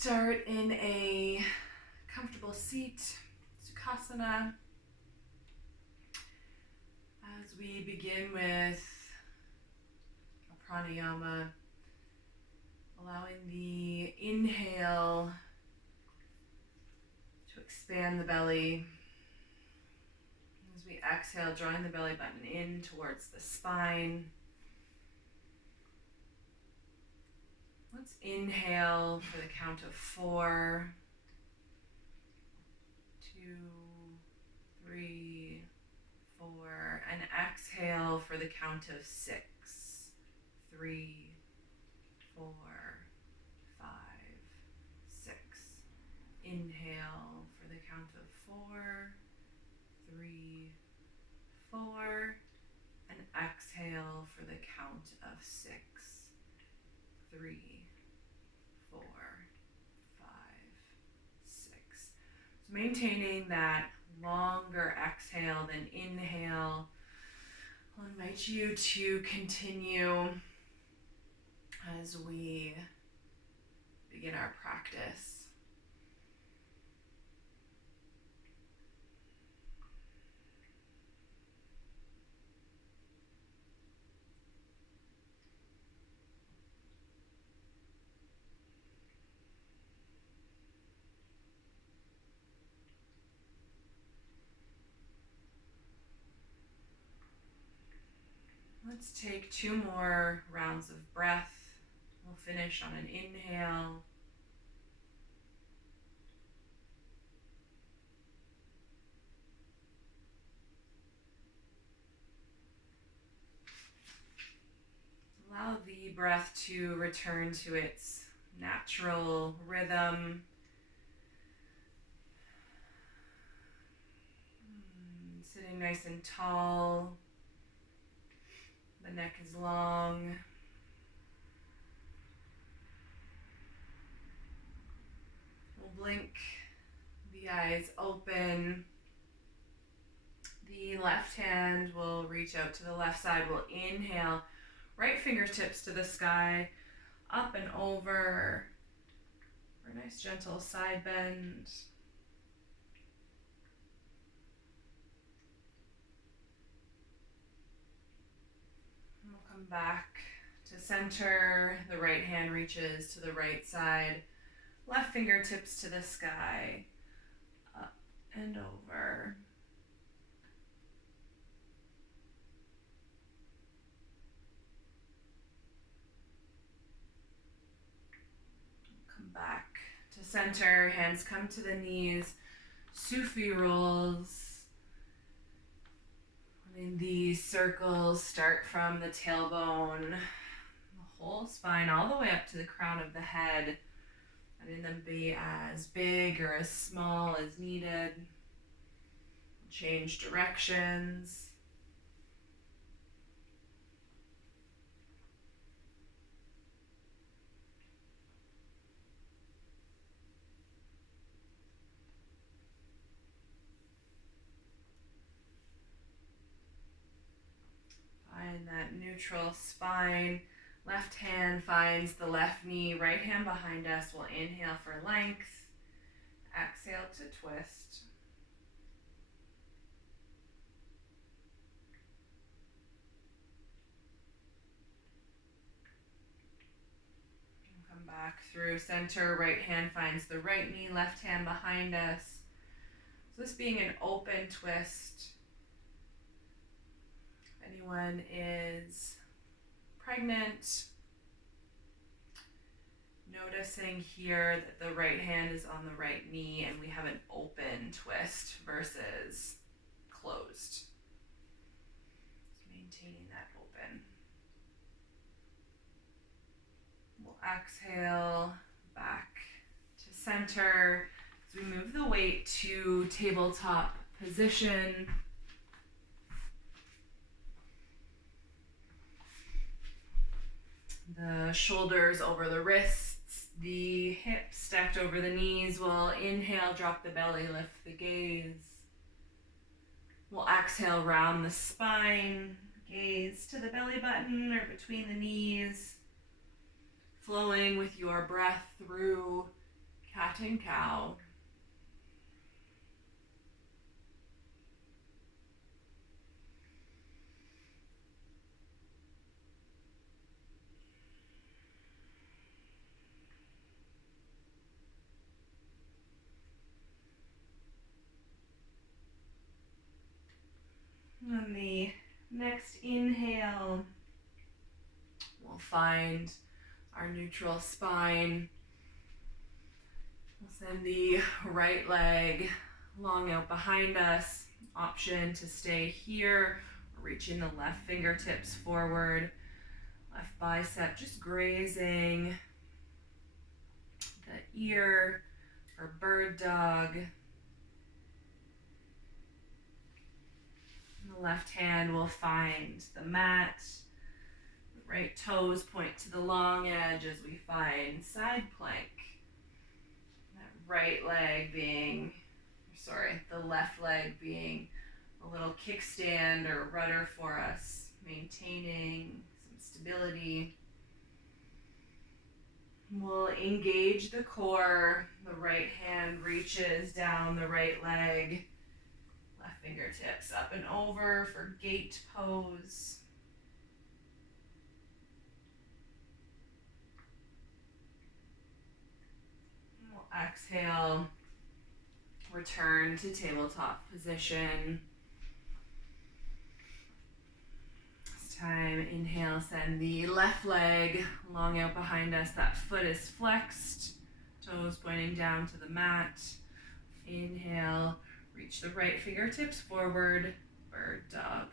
start in a comfortable seat, Sukhasana, as we begin with a pranayama, allowing the inhale to expand the belly. As we exhale, drawing the belly button in towards the spine. Let's inhale for the count of 4, 2, 3, 4, and exhale for the count of 6, 3, 4, 5, 6. Inhale for the count of 4, 3, 4, and exhale for the count of 6, 3, 4, 5, 6. So maintaining that longer exhale than inhale. I'll invite you to continue as we begin our practice. Let's take 2 more rounds of breath. We'll finish on an inhale. Allow the breath to return to its natural rhythm. Sitting nice and tall. The neck is long. We'll blink the eyes open. The left hand will reach out to the left side. We'll inhale, right fingertips to the sky, up and over for a nice gentle side bend. Come back to center. The right hand reaches to the right side. Left fingertips to the sky. Up and over. Come back to center. Hands come to the knees. Sufi rolls. In these circles, start from the tailbone, the whole spine, all the way up to the crown of the head. Letting them be as big or as small as needed. Change directions. Find that neutral spine. Left hand finds the left knee. Right hand behind us. We'll inhale for length. Exhale to twist. And come back through center. Right hand finds the right knee. Left hand behind us. So this being an open twist. Anyone is pregnant, noticing here that the right hand is on the right knee and we have an open twist versus closed. Just maintaining that open. We'll exhale back to center as we move the weight to tabletop position. The shoulders over the wrists, the hips stacked over the knees. We'll inhale, drop the belly, lift the gaze. We'll exhale, round the spine, gaze to the belly button or between the knees. Flowing with your breath through cat and cow. On the next inhale, we'll find our neutral spine. We'll send the right leg long out behind us. Option to stay here, reaching the left fingertips forward. Left bicep just grazing the ear for bird dog. The left hand will find the mat. The right toes point to the long edge as we find side plank. The left leg being a little kickstand or rudder for us, maintaining some stability. We'll engage the core. The right hand reaches down the right leg. Left fingertips up and over for gate pose. We'll exhale, return to tabletop position. This time, inhale, send the left leg long out behind us. That foot is flexed, toes pointing down to the mat. Inhale, reach the right fingertips forward, bird dog.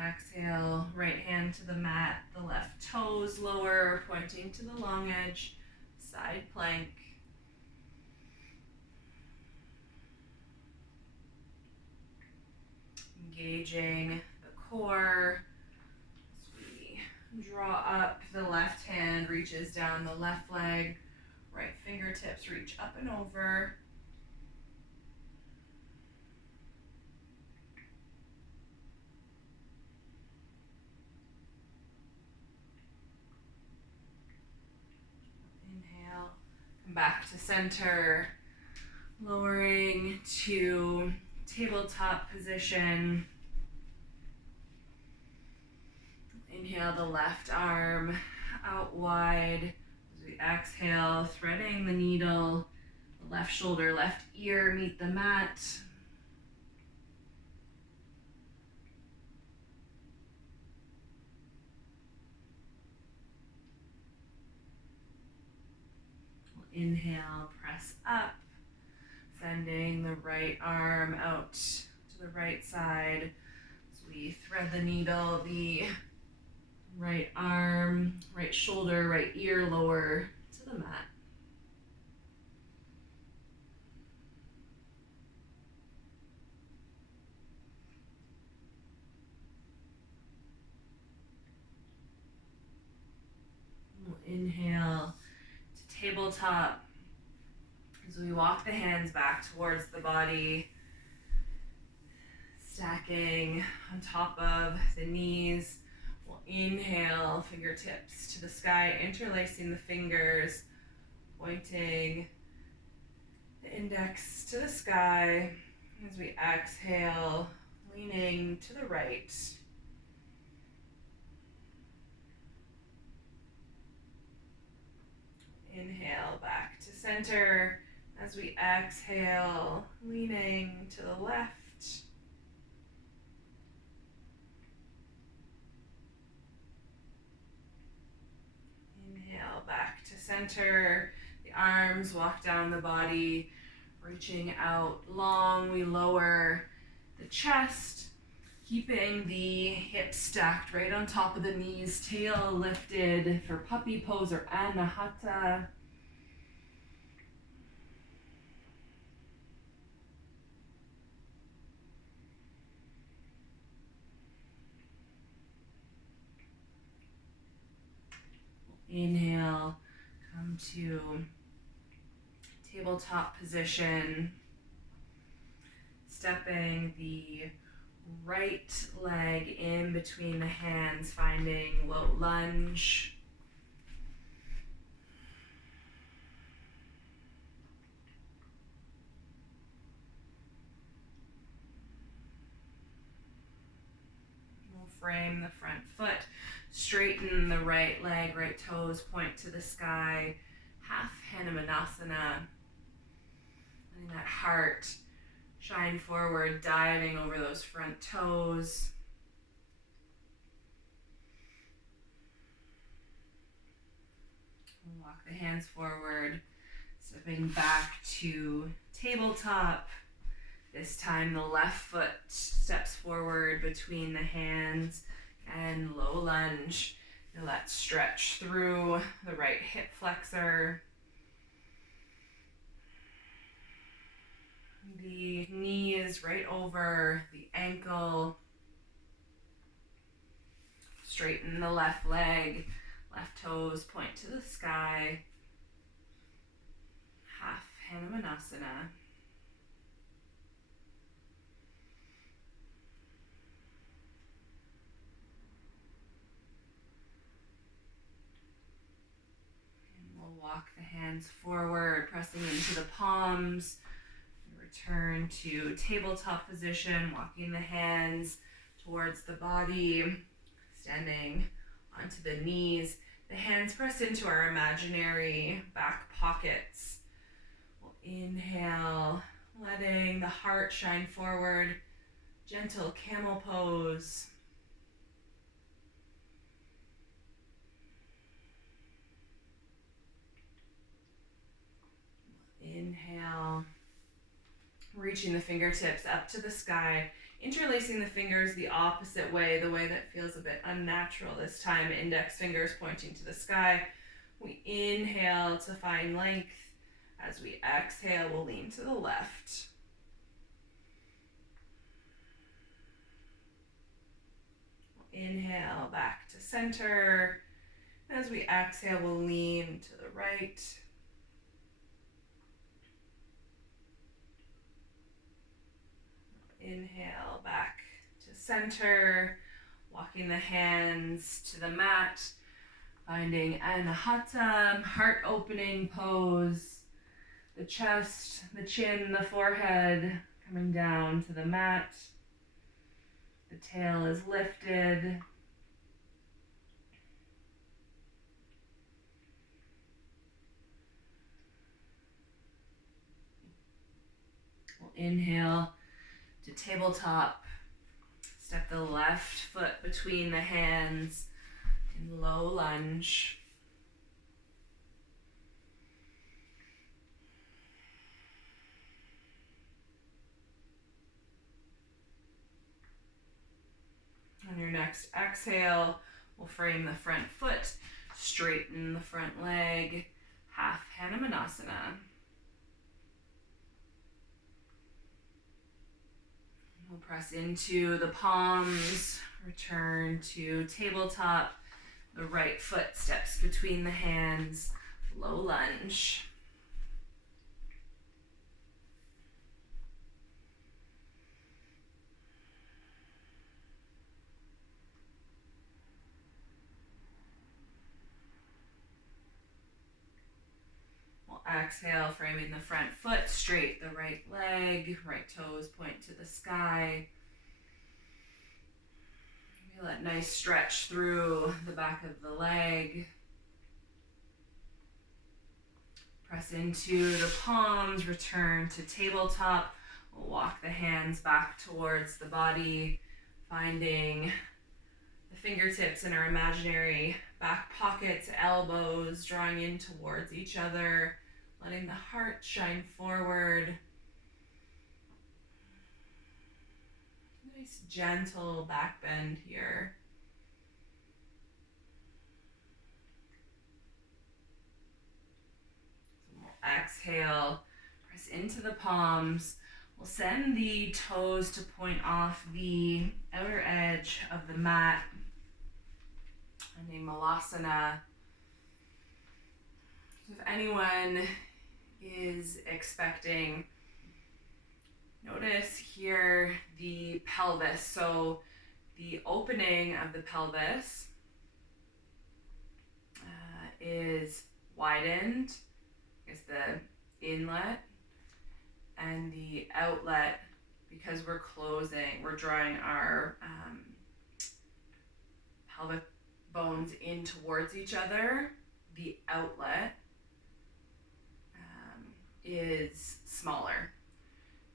Exhale, right hand to the mat, the left toes lower, pointing to the long edge, side plank. Engaging the core. As we draw up, the left hand reaches down the left leg, right fingertips reach up and over. Inhale, come back to center, lowering to tabletop position. Inhale the left arm out wide as we exhale, threading the needle. The left shoulder, left ear meet the mat. Inhale, press up, sending the right arm out to the right side as we thread the needle. The right arm, right shoulder, right ear lower to the mat. We'll inhale to tabletop as we walk the hands back towards the body, stacking on top of the knees. We'll inhale, fingertips to the sky, interlacing the fingers, pointing the index to the sky. As we exhale, leaning to the right. Inhale, back to center. As we exhale, leaning to the left. Inhale, back to center. The arms walk down the body, reaching out long. We lower the chest, keeping the hips stacked right on top of the knees, tail lifted for puppy pose or anahata. Inhale, come to tabletop position, stepping the right leg in between the hands, finding low lunge. We'll frame the front foot, straighten the right leg, right toes point to the sky, half Hanumanasana. Letting that heart shine forward, diving over those front toes. Walk the hands forward, stepping back to tabletop. This time the left foot steps forward between the hands and low lunge. Feel that stretch through the right hip flexor. The knee is right over the ankle. Straighten the left leg. Left toes point to the sky. Half Hanumanasana. And we'll walk the hands forward, pressing into the palms. Return to tabletop position, walking the hands towards the body, standing onto the knees. The hands press into our imaginary back pockets. We'll inhale, letting the heart shine forward. Gentle camel pose. Inhale, reaching the fingertips up to the sky, interlacing the fingers the opposite way, the way that feels a bit unnatural this time. Index fingers pointing to the sky. We inhale to find length. As we exhale, we'll lean to the left. We'll inhale back to center. As we exhale, we'll lean to the right. Inhale back to center, walking the hands to the mat, finding Anahata, heart opening pose. The chest, the chin, the forehead coming down to the mat. The tail is lifted. We'll inhale to tabletop. Step the left foot between the hands in low lunge. On your next exhale, we'll frame the front foot, straighten the front leg, half Hanumanasana. We'll press into the palms, return to tabletop. The right foot steps between the hands, low lunge. We'll exhale, framing the front foot, straight the right leg, right toes point to the sky. Feel that nice stretch through the back of the leg. Press into the palms, return to tabletop. We'll walk the hands back towards the body, finding the fingertips in our imaginary back pockets, elbows drawing in towards each other, letting the heart shine forward. Nice gentle back bend here. So we'll exhale, press into the palms. We'll send the toes to point off the outer edge of the mat. And a Malasana. So if anyone is expecting Notice here the pelvis. So the opening of the pelvis is widened, is the inlet, and the outlet, because we're drawing our pelvic bones in towards each other. The outlet is smaller.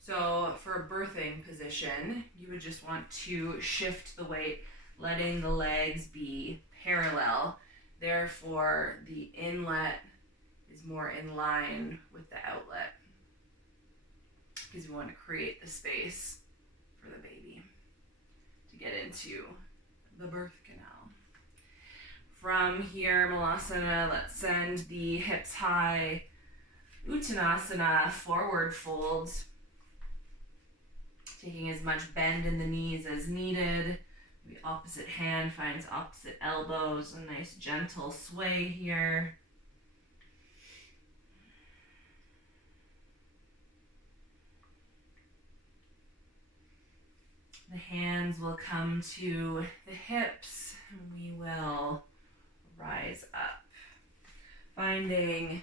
So for a birthing position, you would just want to shift the weight, letting the legs be parallel. Therefore, the inlet is more in line with the outlet, because we want to create the space for the baby to get into the birth canal. From here, Malasana, let's send the hips high. Uttanasana, forward fold. Taking as much bend in the knees as needed. The opposite hand finds opposite elbows. A nice gentle sway here. The hands will come to the hips, and we will rise up. Finding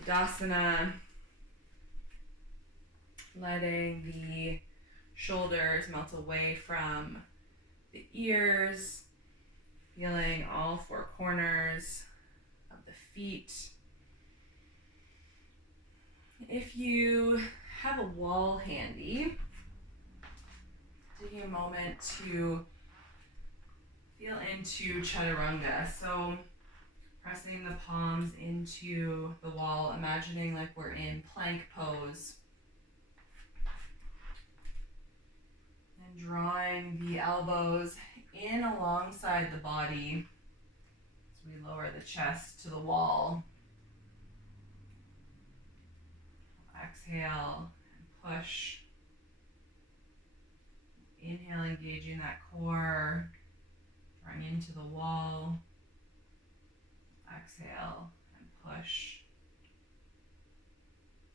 Tadasana, letting the shoulders melt away from the ears, feeling all four corners of the feet. If you have a wall handy, taking a moment to feel into chaturanga. So pressing the palms into the wall, imagining like we're in plank pose. And drawing the elbows in alongside the body as we lower the chest to the wall. Exhale and push. Inhale, engaging that core, drawing into the wall. Exhale and push.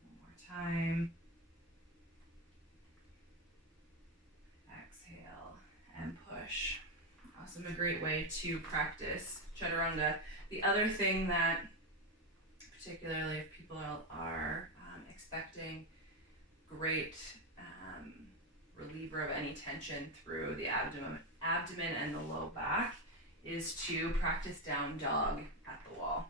One more time. Exhale and push. Awesome, a great way to practice chaturanga. The other thing that, particularly if people are expecting great reliever of any tension through the abdomen and the low back, is to practice down dog at the wall.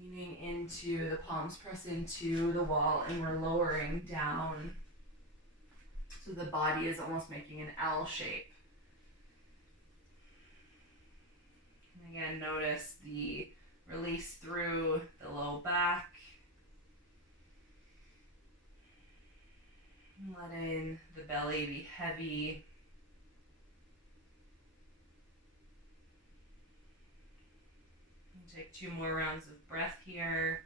Leaning into the palms, press into the wall, and we're lowering down so the body is almost making an L shape. And again, notice the release through the low back. Letting the belly be heavy. And take 2 more rounds of breath here.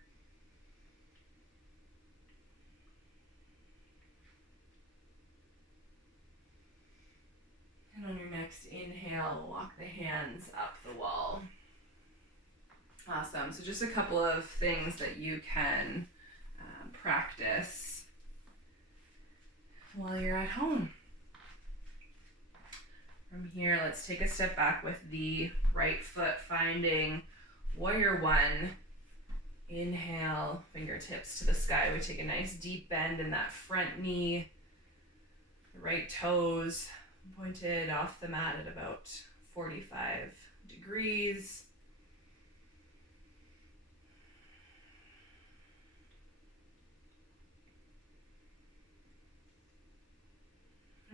And on your next inhale, walk the hands up the wall. Awesome. So just a couple of things that you can practice while you're at home. From here, let's take a step back with the right foot, finding warrior one. Inhale, fingertips to the sky. We take a nice deep bend in that front knee. The right toes pointed off the mat at about 45 degrees.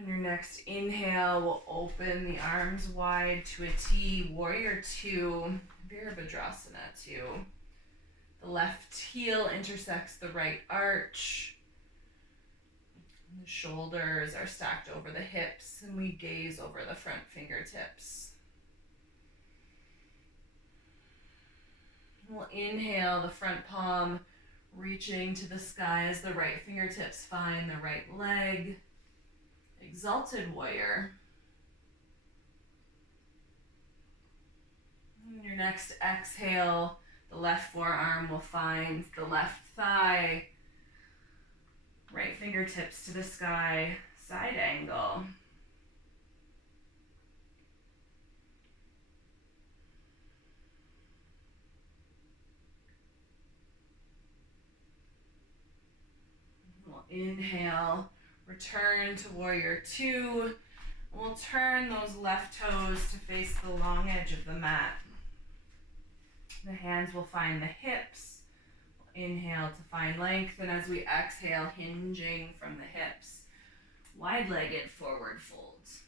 On your next inhale, we'll open the arms wide to a T, warrior two, Virabhadrasana two. The left heel intersects the right arch. The shoulders are stacked over the hips, and we gaze over the front fingertips. We'll inhale, the front palm reaching to the sky as the right fingertips find the right leg. Exalted warrior. On your next exhale, the left forearm will find the left thigh. Right fingertips Fingertips to the sky, side angle. We'll inhale, return to warrior two. We'll turn those left toes to face the long edge of the mat. The hands will find the hips. We'll inhale to find length, and as we exhale, hinging from the hips, wide-legged forward folds.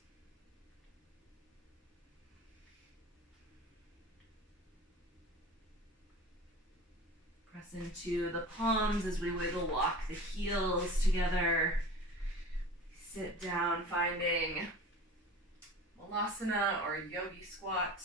Press into the palms as we wiggle walk the heels together. Sit down, finding Malasana or yogi squat.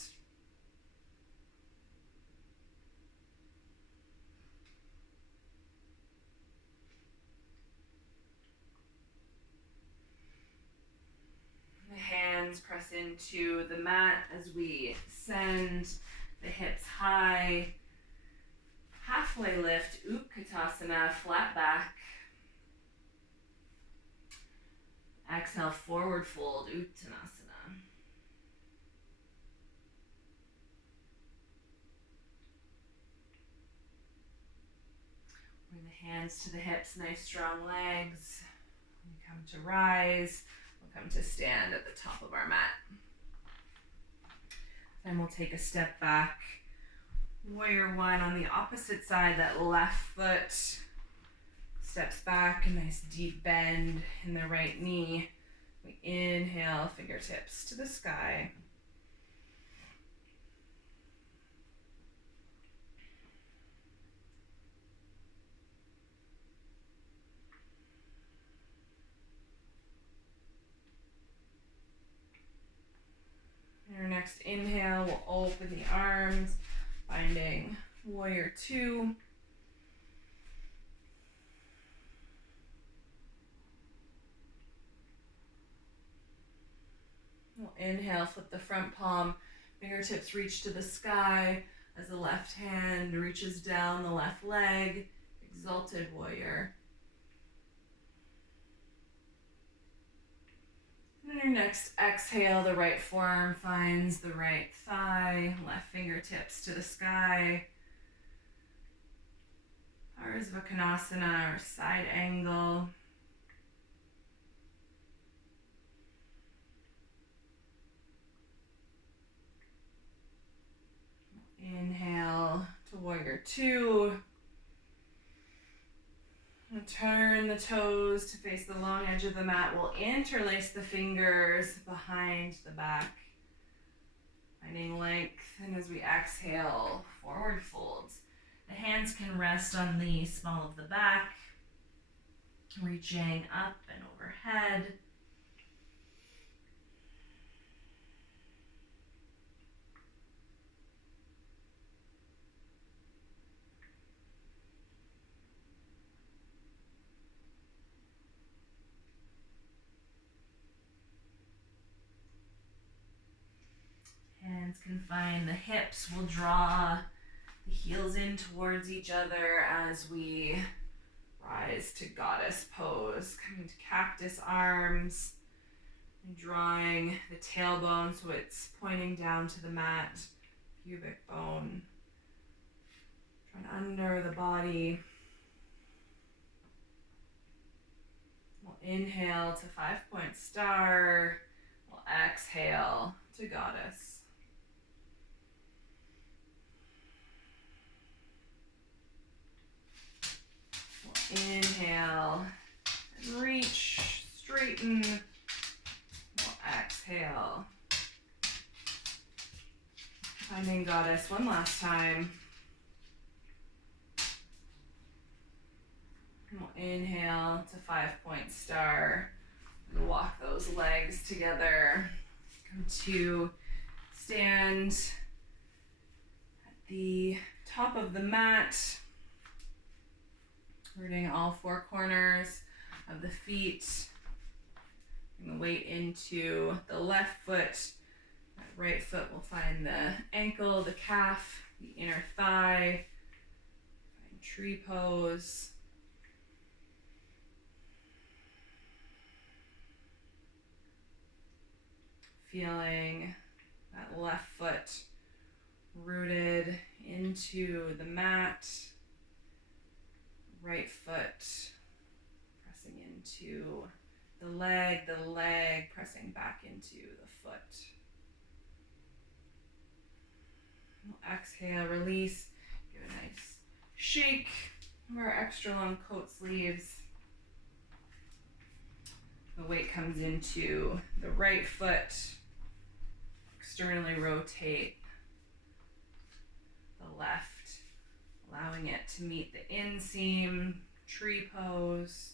The hands press into the mat as we send the hips high. Halfway lift, Utkatasana, flat back. Exhale, forward fold, Uttanasana. Bring the hands to the hips, nice strong legs. We come to rise. We'll come to stand at the top of our mat. Then we'll take a step back. Warrior one on the opposite side, that left foot steps back, a nice deep bend in the right knee. We inhale, fingertips to the sky. And our next inhale, we'll open the arms, finding warrior two. We'll inhale, flip the front palm, fingertips reach to the sky as the left hand reaches down the left leg, exalted warrior. And your next exhale, the right forearm finds the right thigh, left fingertips to the sky. Parsvakonasana or side angle. Inhale to warrior two. And turn the toes to face the long edge of the mat. We'll interlace the fingers behind the back, finding length. And as we exhale, forward folds. The hands can rest on the small of the back, reaching up and overhead. Hands can find the hips. We'll draw the heels in towards each other as we rise to goddess pose. Coming to cactus arms and drawing the tailbone so it's pointing down to the mat, pubic bone. Drawn under the body. We'll inhale to 5-point star. We'll exhale to goddess. Inhale and reach, straighten. We'll exhale. Finding goddess one last time. And we'll inhale to 5-point star. We'll walk those legs together. Come to stand at the top of the mat. Rooting all four corners of the feet. Bring the weight into the left foot. That right foot will find the ankle, the calf, the inner thigh. Find tree pose. feeling that left foot rooted into the mat, right foot pressing into the leg pressing back into the foot. We'll exhale, release, give a nice shake of our extra long coat sleeves. The weight comes into the right foot, externally rotate the left, allowing it to meet the inseam, tree pose.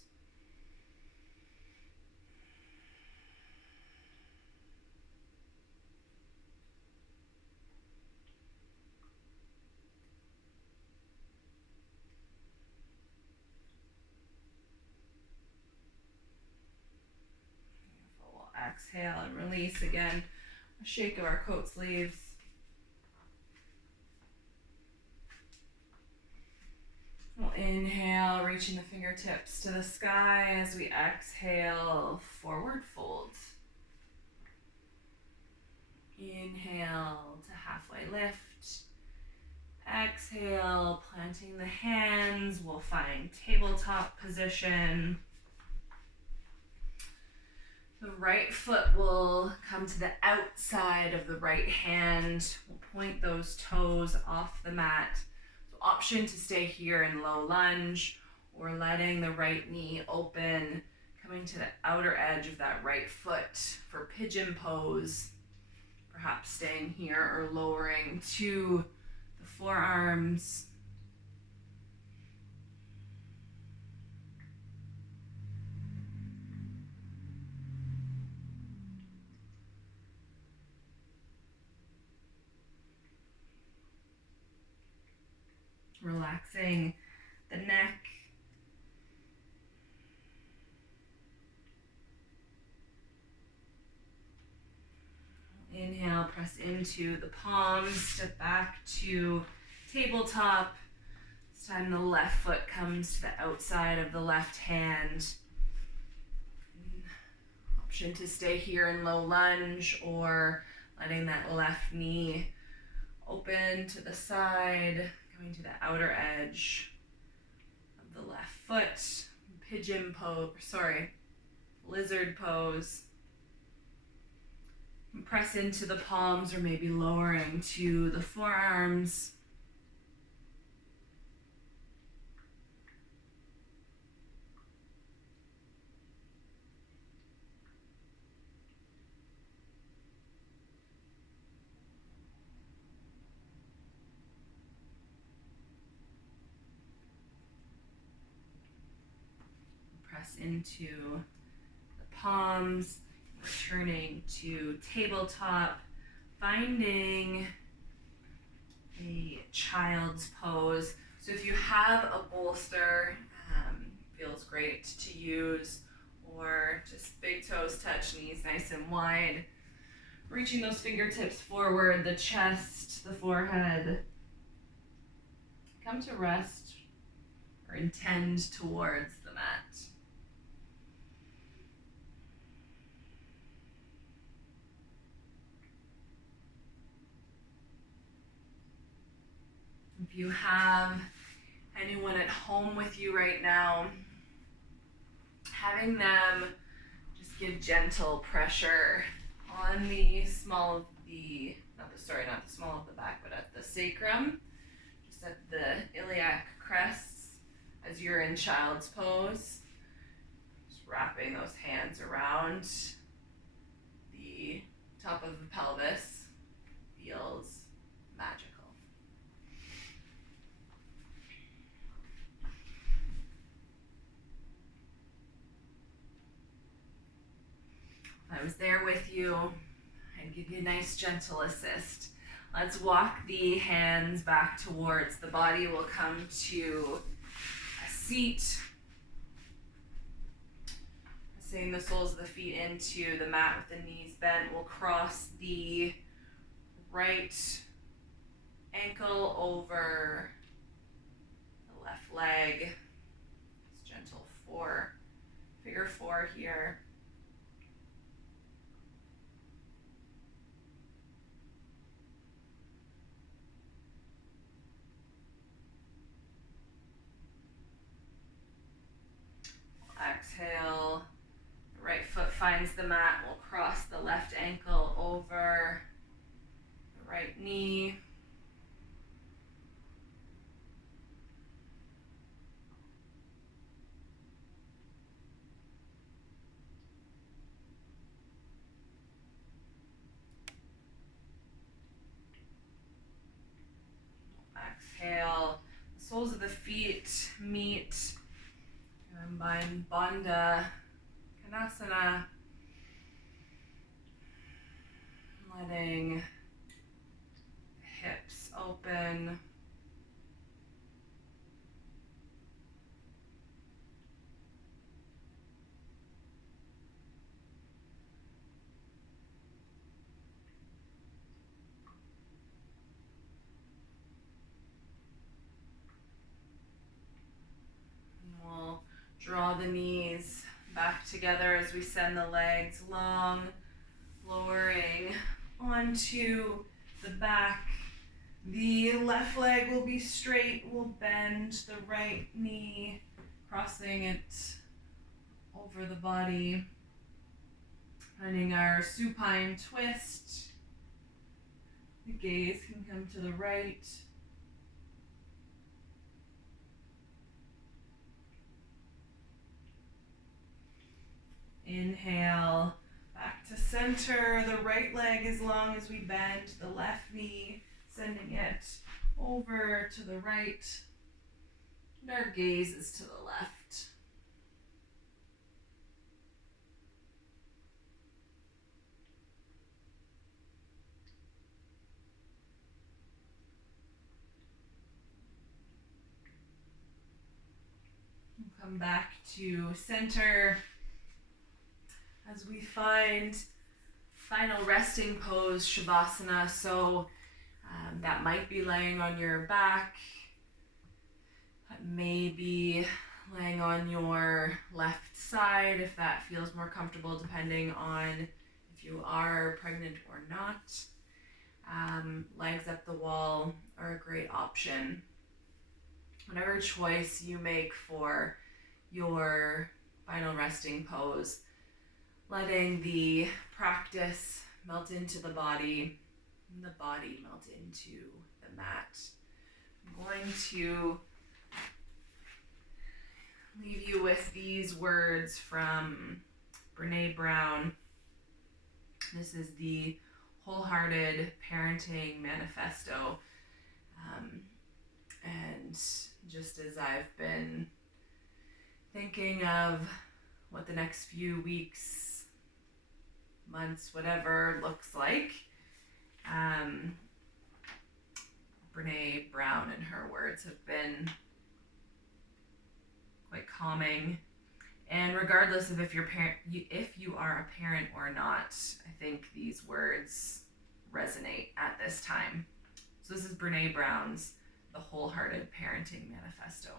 Beautiful. We'll exhale and release again. A shake of our coat sleeves. We'll inhale, reaching the fingertips to the sky as we exhale, forward fold. Inhale to halfway lift. Exhale, planting the hands. We'll find tabletop position. The right foot will come to the outside of the right hand. We'll point those toes off the mat. Option to stay here in low lunge, or letting the right knee open, coming to the outer edge of that right foot for pigeon pose, perhaps staying here or lowering to the forearms. Relaxing the neck. Inhale, press into the palms, step back to tabletop. This time the left foot comes to the outside of the left hand. Option to stay here in low lunge, or letting that left knee open to the side, coming to the outer edge of the left foot. Lizard pose. And press into the palms, or maybe lowering to the forearms. Press into the palms, returning to tabletop, finding a child's pose. So if you have a bolster, feels great to use, or just big toes touch, knees nice and wide. Reaching those fingertips forward, the chest, the forehead. Come to rest or intend towards the mat. If you have anyone at home with you right now, having them just give gentle pressure on the small of the, not the small of the back, but at the sacrum, just at the iliac crests as you're in child's pose. Just wrapping those hands around the top of the pelvis feels magical. I was there with you. I'd give you a nice gentle assist. Let's walk the hands back towards the body. We'll come to a seat. Pressing the soles of the feet into the mat with the knees bent. We'll cross the right ankle over the left leg. It's gentle figure four here. left ankle over the right knee. Exhale. The soles of the feet meet. Combine Bandha Konasana. Letting the hips open. We'll draw the knees back together as we send the legs long, lowering onto the back. The left leg will be straight. We'll bend the right knee, crossing it over the body. Finding our supine twist. The gaze can come to the right. Inhale, back to center. The right leg as long as we bend the left knee, sending it over to the right. And our gaze is to the left. We'll come back to center as we find final resting pose, Shavasana. So that might be laying on your back. That may be laying on your left side if that feels more comfortable, depending on if you are pregnant or not. Legs up the wall are a great option. Whatever choice you make for your final resting pose, letting the practice melt into the body and the body melt into the mat. I'm going to leave you with these words from Brene Brown. This is the Wholehearted Parenting Manifesto. And just as I've been thinking of what the next few weeks, months, whatever looks like, Brene Brown and her words have been quite calming. And regardless of if you are a parent or not, I think these words resonate at this time. So this is Brene Brown's The Wholehearted Parenting Manifesto.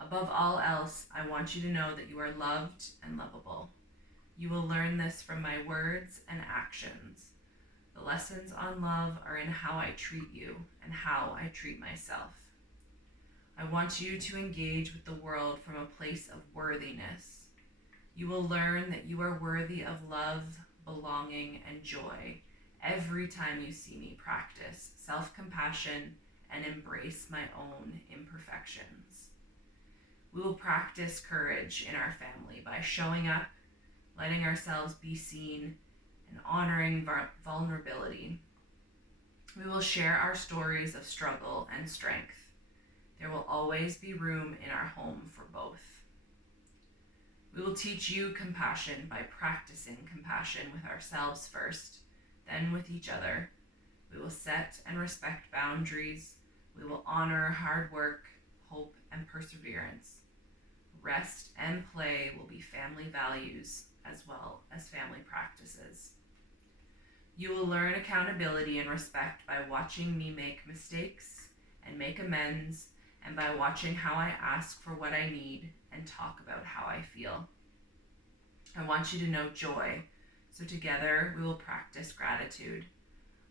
Above all else, I want you to know that you are loved and lovable. You will learn this from my words and actions. The lessons on love are in how I treat you and how I treat myself. I want you to engage with the world from a place of worthiness. You will learn that you are worthy of love, belonging, and joy every time you see me practice self-compassion and embrace my own imperfections. We will practice courage in our family by showing up, letting ourselves be seen, and honoring vulnerability. We will share our stories of struggle and strength. There will always be room in our home for both. We will teach you compassion by practicing compassion with ourselves first, then with each other. We will set and respect boundaries. We will honor hard work, hope, and perseverance. Rest and play will be family values as well as family practices. You will learn accountability and respect by watching me make mistakes and make amends, and by watching how I ask for what I need and talk about how I feel. I want you to know joy, so together we will practice gratitude.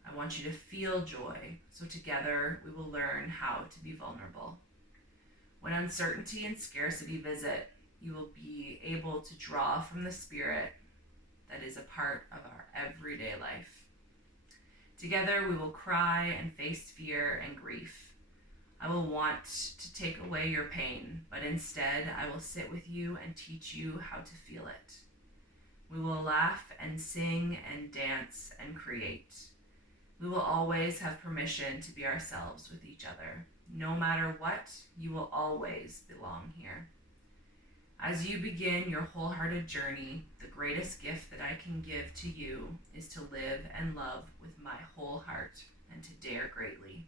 I want you to feel joy, so together we will learn how to be vulnerable. When uncertainty and scarcity visit, you will be able to draw from the Spirit that is a part of our everyday life. Together we will cry and face fear and grief. I will want to take away your pain, but instead I will sit with you and teach you how to feel it. We will laugh and sing and dance and create. We will always have permission to be ourselves with each other. No matter what, you will always belong here. As you begin your wholehearted journey, the greatest gift that I can give to you is to live and love with my whole heart and to dare greatly.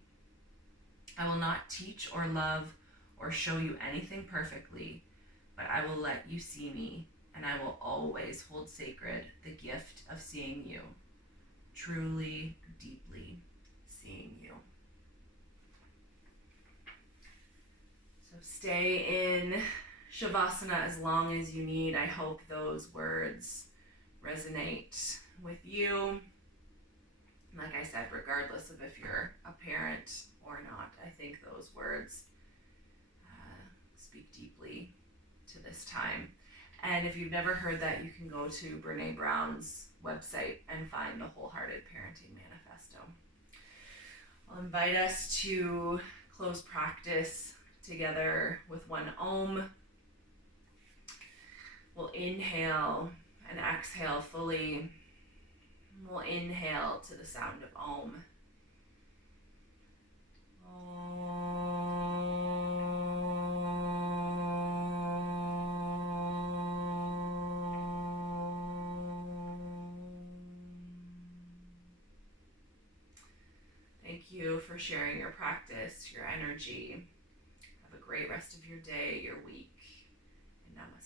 I will not teach or love or show you anything perfectly, but I will let you see me, and I will always hold sacred the gift of seeing you, truly, deeply seeing you. So stay in Shavasana as long as you need. I hope those words resonate with you. Like I said, regardless of if you're a parent or not, I think those words speak deeply to this time. And if you've never heard that, you can go to Brene Brown's website and find the Wholehearted Parenting Manifesto. I'll invite us to close practice together with one Om. We'll inhale and exhale fully. We'll inhale to the sound of Om. Thank you for sharing your practice, your energy. Have a great rest of your day, your week, and namaste.